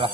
lah.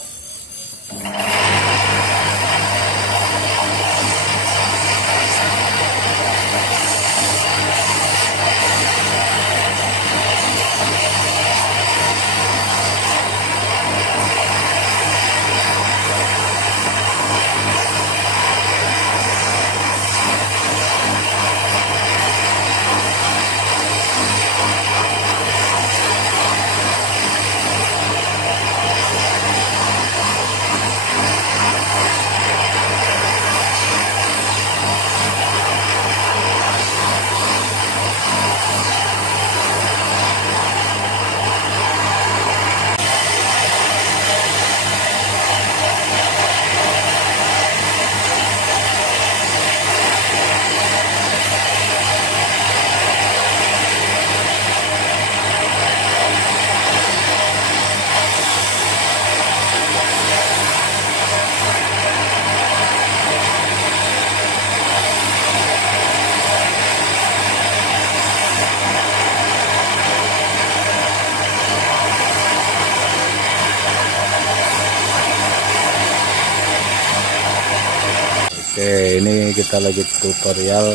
Oke, ini kita lagi tutorial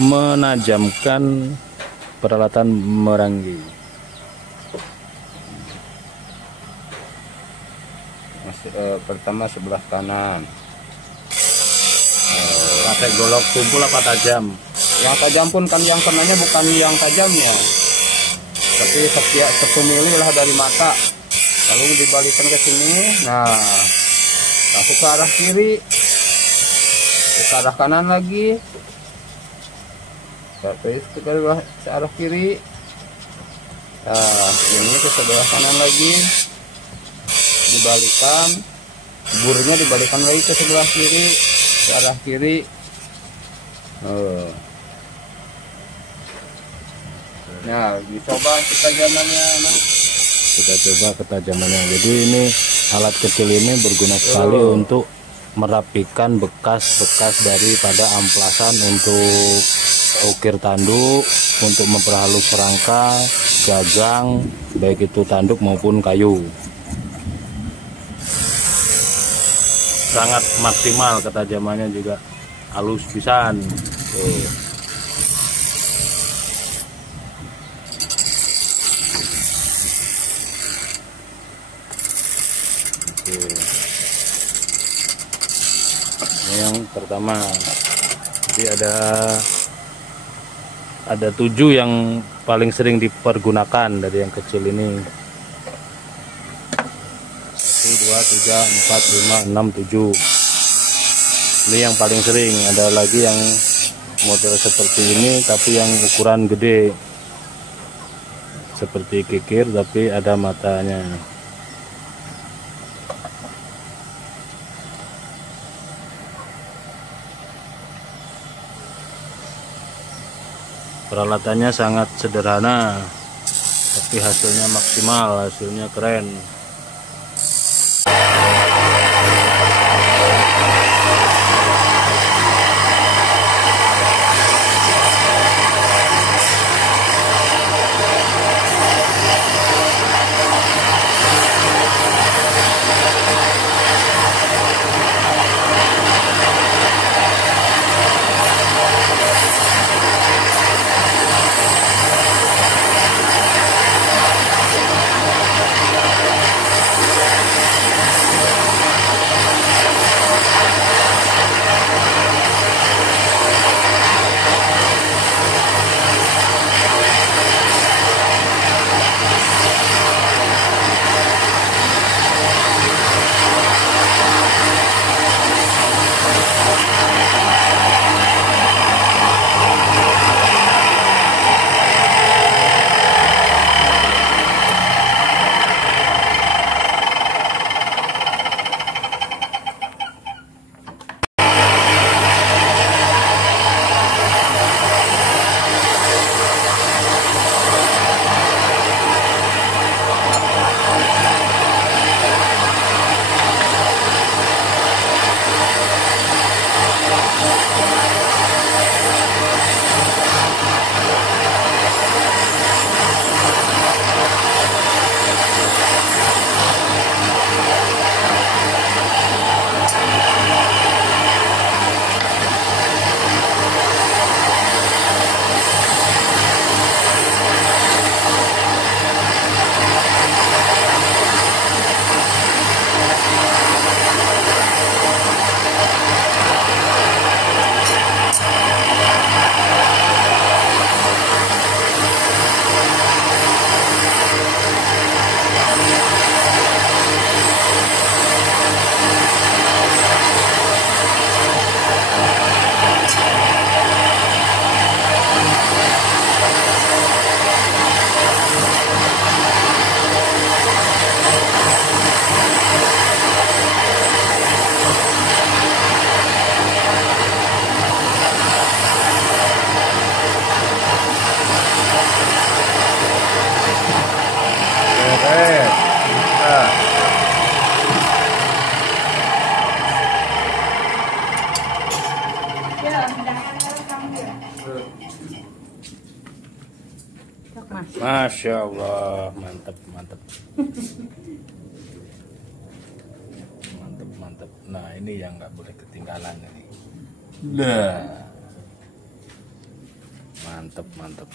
menajamkan peralatan merangi. Pertama sebelah kanan. Pakai golok tumpul apa tajam? Yang tajam pun kan yang kenanya bukan yang tajamnya, tapi setiap 10 mili lah dari mata. Lalu dibalikkan ke sini. Nah, langsung ke arah kiri. Ke arah kanan lagi, terus ke arah kiri. Nah, ini ke sebelah kanan lagi, dibalikan, burnya dibalikan lagi ke sebelah kiri, ke arah kiri. Nah, dicoba ketajamannya. Kita coba ketajamannya. Jadi ini alat kecil ini berguna sekali untuk merapikan bekas-bekas daripada amplasan untuk ukir tanduk, untuk memperhalus rangka, gagang, baik itu tanduk maupun kayu. Sangat maksimal ketajamannya, juga halus pisan. Ini yang pertama. Jadi ada 7 yang paling sering dipergunakan dari yang kecil ini. 1, 2, 3, 4, 5, 6, 7. Ini yang paling sering. Ada lagi yang model seperti ini tapi yang ukuran gede, seperti kikir tapi ada matanya. Peralatannya sangat sederhana, tapi hasilnya maksimal, hasilnya keren. Masya Allah, mantap, mantap. Mantap, mantap. Nah, ini yang nggak boleh ketinggalan ini. Nah, mantap, mantap.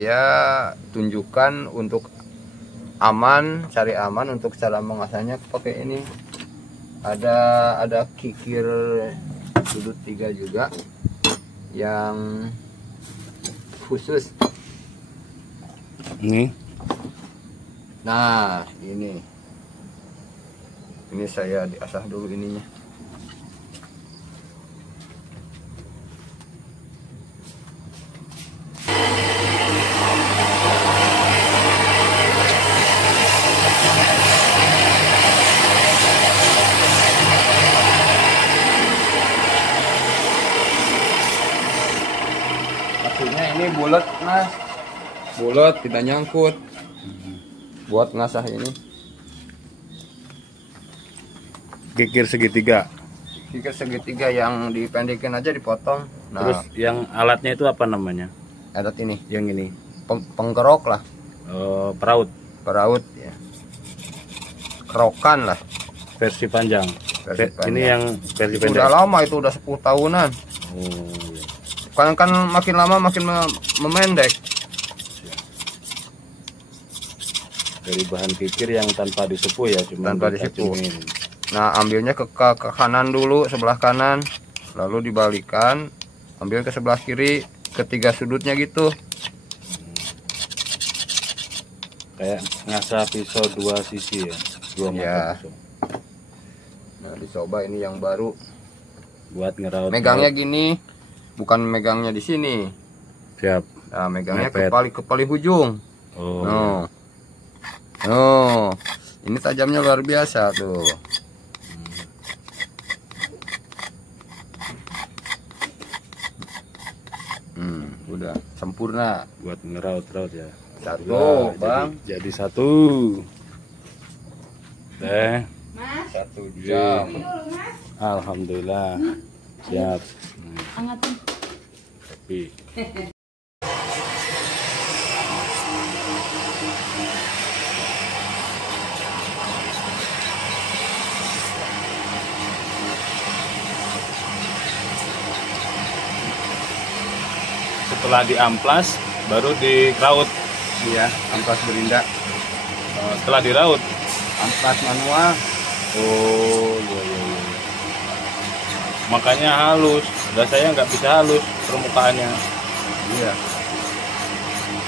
Ya, tunjukkan untuk aman, cari aman untuk cara mengasahnya pakai ini. Ada kikir sudut 3 juga yang khusus. Ini. Nah, ini saya diasah dulu ininya. Maksudnya ini bulat, Mas. Bulat, tidak nyangkut. Buat ngasah ini. Kikir segitiga. Kikir segitiga yang dipendekin aja dipotong. Nah, Terus yang alatnya itu apa namanya? adat ini Yang ini. pengkerok lah, Peraut. peraut ya. Kerokan lah. Versi panjang. Versi panjang. Ini yang versi Itu pendek. udah lama, itu udah 10 tahunan. Oh, iya. Kan makin lama makin memendek. Dari bahan kikir yang tanpa disepuh ya, cuma Tanpa disepuh. ditacumin. Nah, ambilnya ke kanan dulu, sebelah kanan, lalu dibalikan, ambil ke sebelah kiri, ketiga sudutnya gitu. Kayak ngasah pisau 2 sisi ya, 2 mata Ya. pisau. Nah, dicoba ini yang baru. Buat ngeraut. Megangnya gini, bukan megangnya di sini. Siap. Nah, megangnya Mepet. ke paling ujung. Oh. Oh. Oh. Ini tajamnya luar biasa tuh. Udah sempurna. Buat ngeraut-raut ya. Satu, Nah, Bang. Jadi satu. Teh. 1 jam. Alhamdulillah. Siap. Angatin. Tapi setelah diamplas baru diraut. Iya, amplas berindak, Setelah diraut. amplas manual. Oh, iya, iya, iya. Makanya halus. Dan saya nggak bisa halus permukaannya. Iya.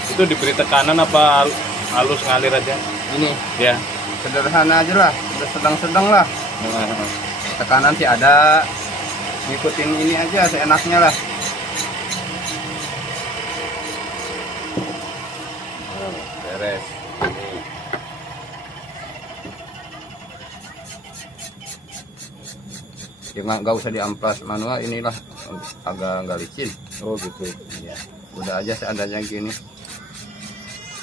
Itu diberi tekanan apa halus ngalir aja? Ini Ya. sederhana aja lah, sedang-sedang lah. Tekanan sih ada, ngikutin ini aja seenaknya lah. Beres. Ya nggak usah diamplas manual, inilah agak nggak licin. Oh gitu Ya udah aja seadanya gini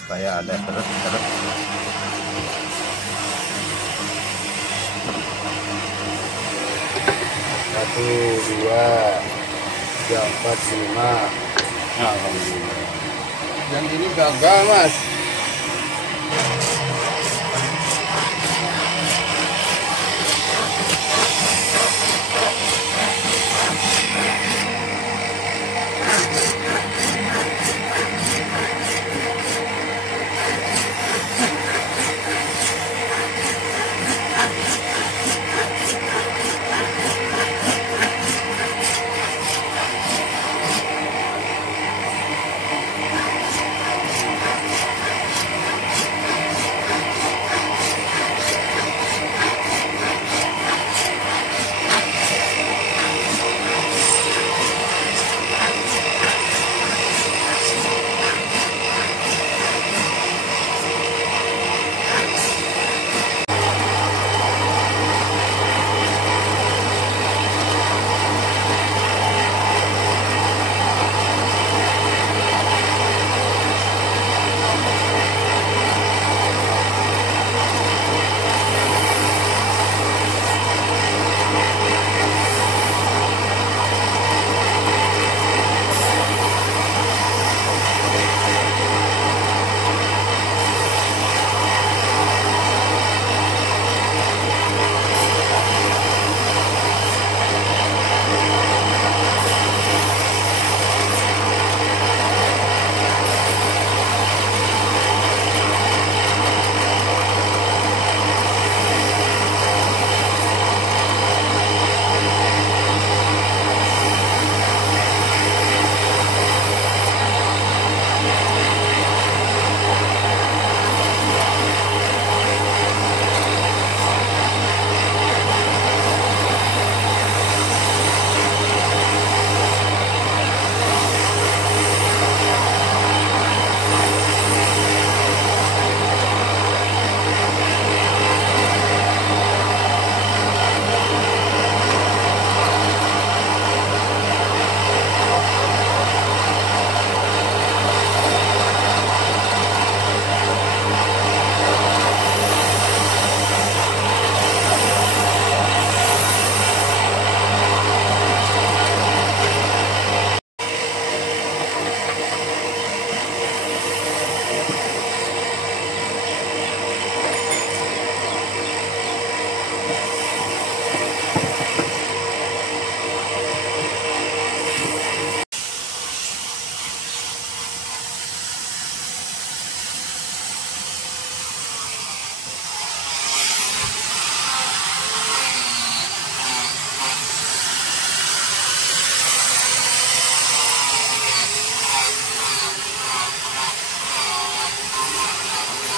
supaya ada seret-seret. 1, 2, 3, 4, 5. Alhamdulillah. Yang ini gagal mas.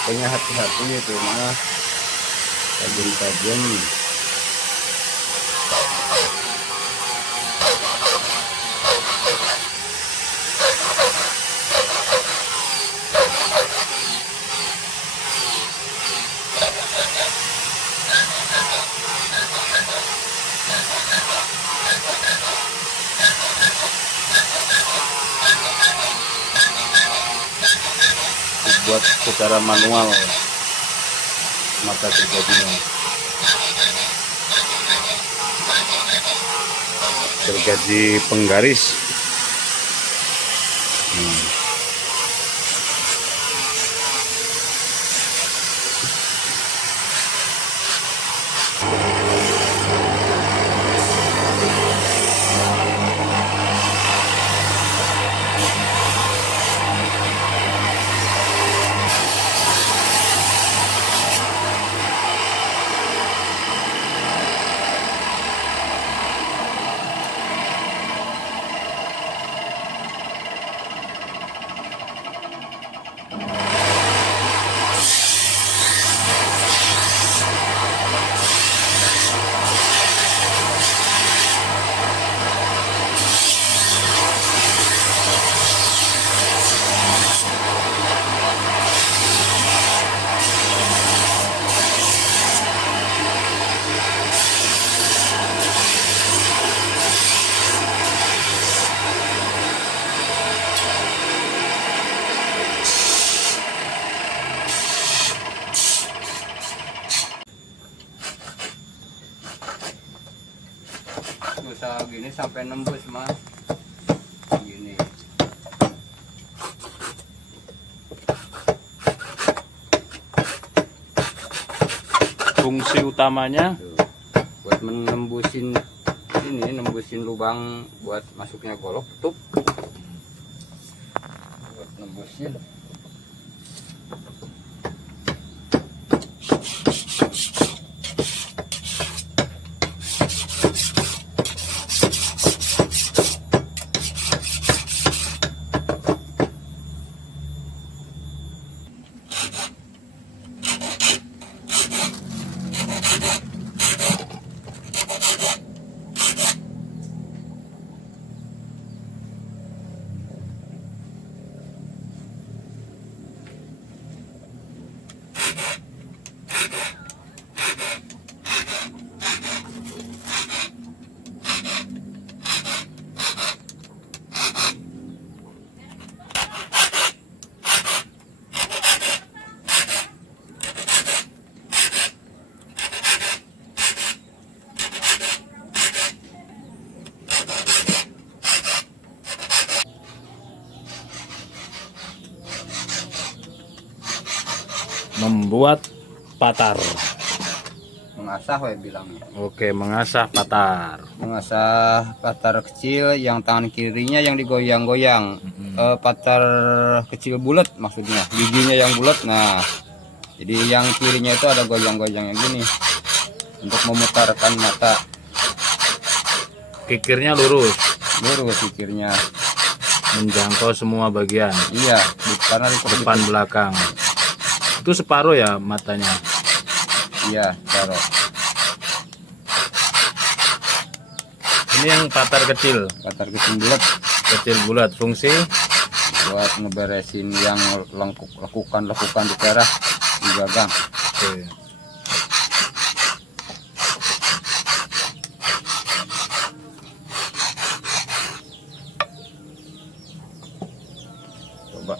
Pokoknya hati-hati itu mah, tajam-tajam. Buat secara manual mata gergajinya, gergaji penggaris. sampai nembus mas. Gini. Fungsi utamanya buat menembusin ini, nembusin lubang buat masuknya golok, tutup. Buat nembusin. membuat patar. Mengasah we bilangnya. Oke, mengasah patar. Mengasah patar kecil yang tangan kirinya yang digoyang-goyang. Patar kecil bulat maksudnya, giginya yang bulat. Nah, jadi yang kirinya itu ada goyang-goyangnya gini untuk memutarkan mata. Kikirnya lurus, Lurus kikirnya. menjangkau semua bagian. Iya, karena di Depan belakang. Itu separuh ya matanya. Iya, taruh. Ini yang patar kecil. Patar kecil bulat Kecil bulat. Fungsi buat ngeberesin yang lekukan di teras di gagang. oke. Coba.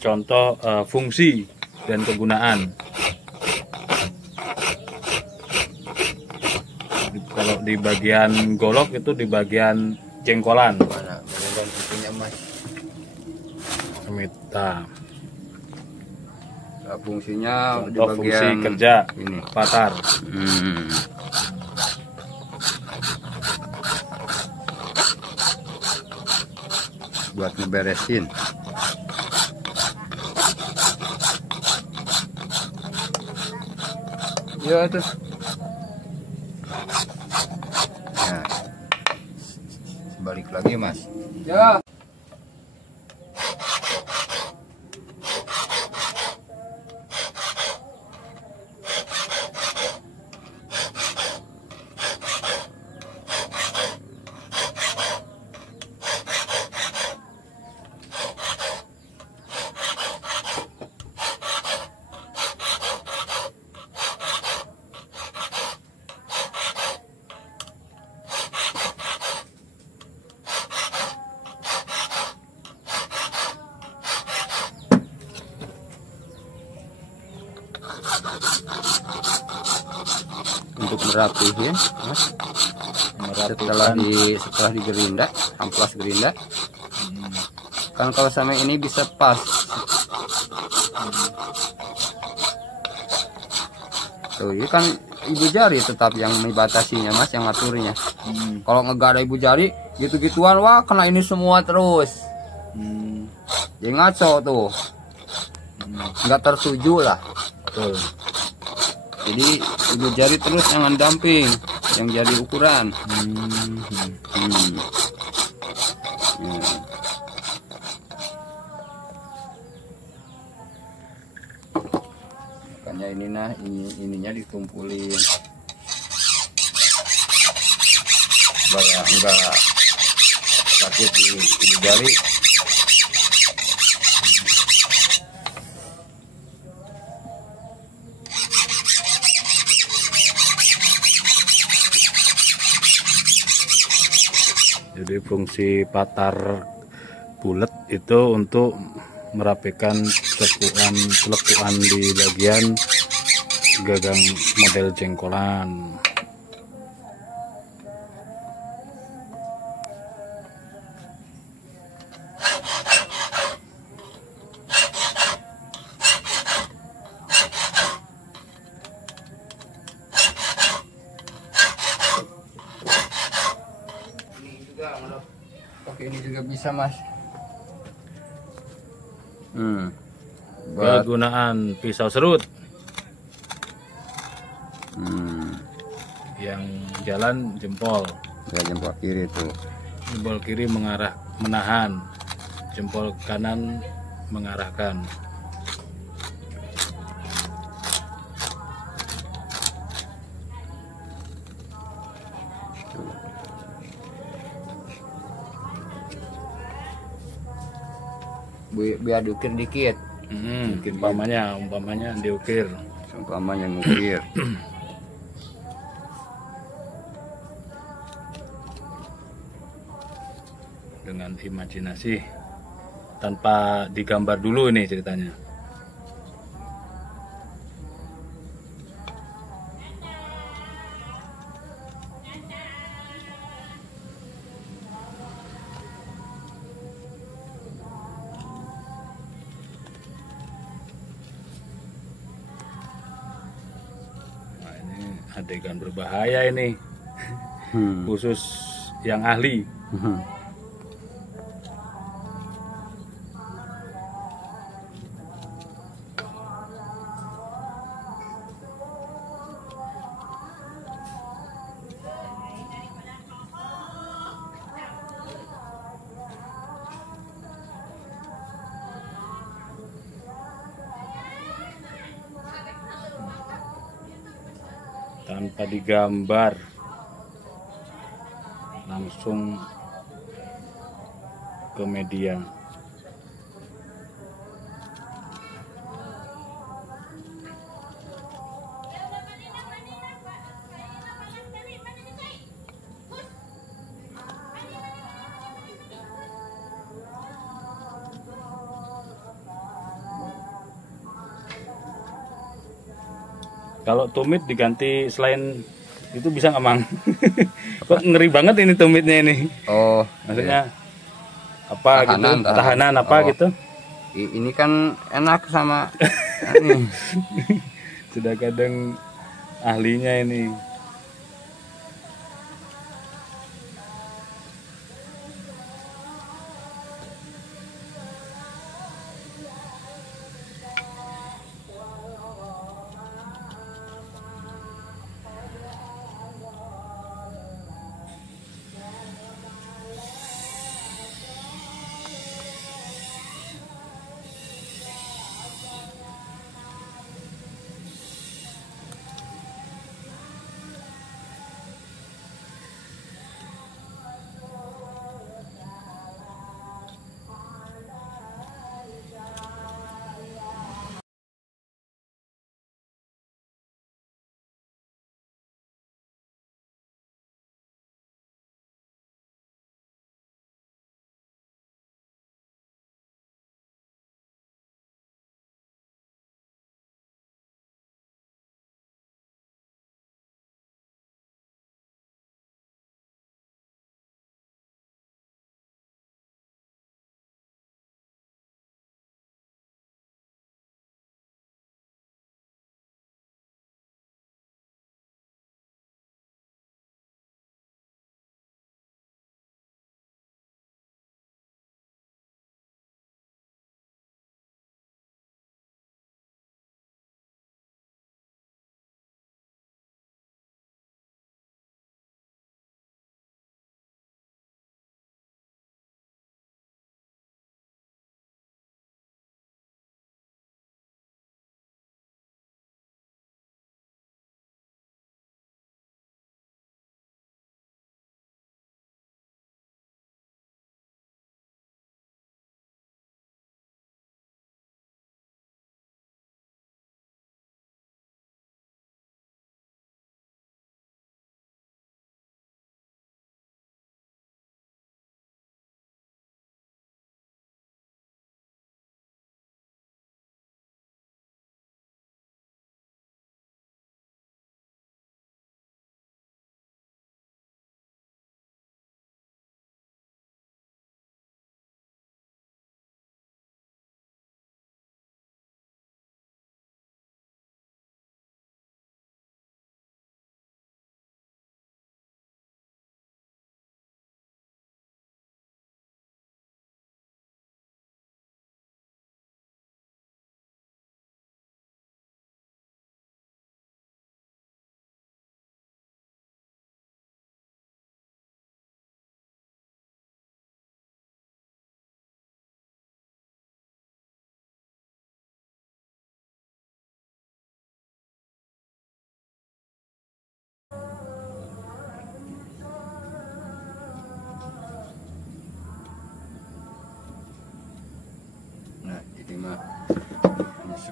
Contoh fungsi dan kegunaan. Kalau di bagian golok itu di bagian jengkolan. Mana? Bagian punya mas. Mita. Nah, fungsinya di Contoh bagian fungsi kerja ini. patar. Buat ngeberesin. Ya tuh. Nah, balik lagi mas. Ya. Untuk merapihin mas. Setelah digerinda, amplas gerinda. Kan kalau sama ini bisa pas. Tuh, ini kan ibu jari tetap yang membatasinya mas, yang ngaturnya. Kalau nggak ada ibu jari gitu-gituan, wah kena ini semua terus. Jadi ngaco tuh, nggak tertuju lah. Betul. Jadi ibu jari terus jangan damping, yang jadi ukuran. Makanya ini nah ininya dikumpulin supaya enggak sakit di ibu jari. Jadi fungsi patar bulat itu untuk merapikan lekukan di bagian gagang model jengkolan. Oke, ini juga bisa, Mas. Kegunaan pisau serut. Yang jalan jempol. Ya, jempol kiri tuh. Jempol kiri mengarah menahan, jempol kanan mengarahkan. Biar diukir dikit. Umpamanya diukir. Umpamanya ngukir. Dengan imajinasi, tanpa digambar dulu ini ceritanya. Nah, ini adegan berbahaya ini. Khusus yang ahli. Tanpa digambar, langsung ke media. Kalau tumit diganti selain itu bisa nggak, Mang? Kok ngeri banget ini tumitnya ini? Oh, maksudnya apa tahanan apa gitu? Ini kan enak sama ini. Sudah kadang ahlinya ini.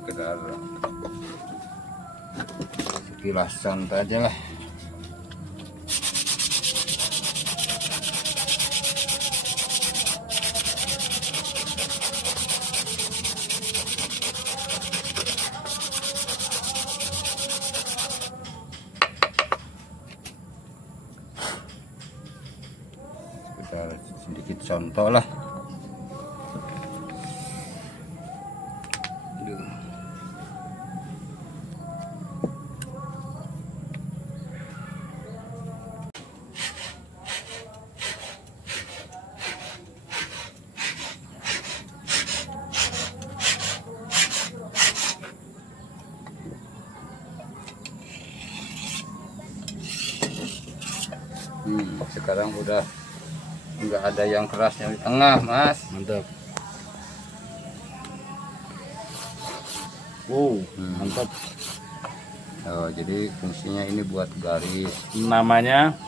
sekedar sekilas santai aja lah. Sedikit contoh lah. Sekarang udah nggak ada yang kerasnya di tengah, Mas. Mantap. Mantap. Oh, jadi fungsinya ini buat garis. Namanya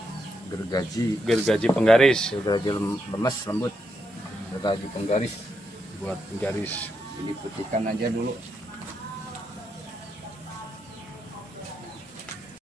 Gergaji penggaris. gergaji lemes lembut, gergaji penggaris Buat garis. ini putihkan aja dulu.